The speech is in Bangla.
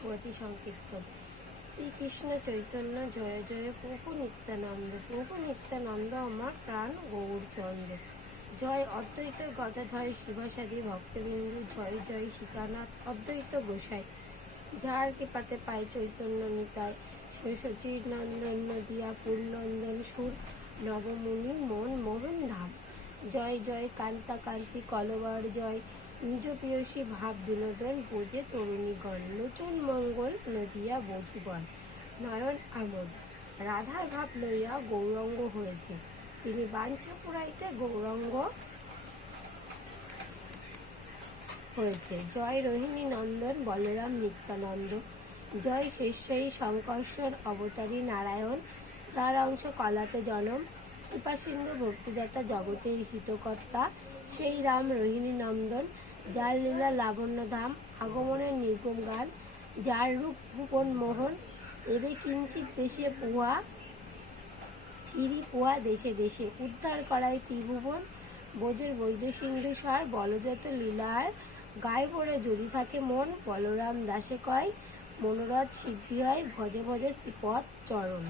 ভগবতী সংকীর্তন। শ্রীকৃষ্ণ চৈতন্য জয় জয় প্রভু নিত্যানন্দ। প্রভু নিত্যানন্দ আমার প্রাণ গৌরচন্দ্র। জয় অদ্বৈত গদাধর শিবাসাদি ভক্তবিন্দু। জয় জয় সীতানাথ অদ্বৈত গোসাই। যার কৃপাতে পায় চৈতন্য নিতাই। শচীর নন্দন নদিয়া পুরনন্দন সুর। নবমুনি মন মোহন ধাম। জয় জয় কান্তা কান্তি কলবার জয়। নিজ প্রিয়সী ভাব বিনোদন বোঝে তরুণীগণ। লোচন মঙ্গল নদিয়া বসুবন। নয়ন আমোদ রাধার ভাব লইয়া গৌরাঙ্গ হয়েছে। তিনি বাঞ্ছা পুরাইতে গৌরাঙ্গ হয়েছে। জয় রোহিণী নন্দন বলরাম নিত্যানন্দ। জয় শেষশায়ী শঙ্কর্ষণ অবতারী নারায়ণ। যার অংশ কলাতে জনম। কৃপাসিন্ধু ভক্তিদাতা জগতের হিতকর্তা। সেই রাম রোহিণী নন্দন। যার লীলা লাবণ্য ধাম। আগমনের নির্গম গান। যার রূপ ভুবন মোহন। এবে কিঞ্চিত বেশে পুহা ফিরি পুহা দেশে দেশে। উদ্ধার করায় ত্রিভুবন। বোঝের বৈদ্য সিন্ধু সার। বলযত লীলার গায়ে পড়ে যদি থাকে মন। বলরাম দাসে কয় মনোরথ সিদ্ধি হয়। ভজে ভজে শ্রীপদ চরণ।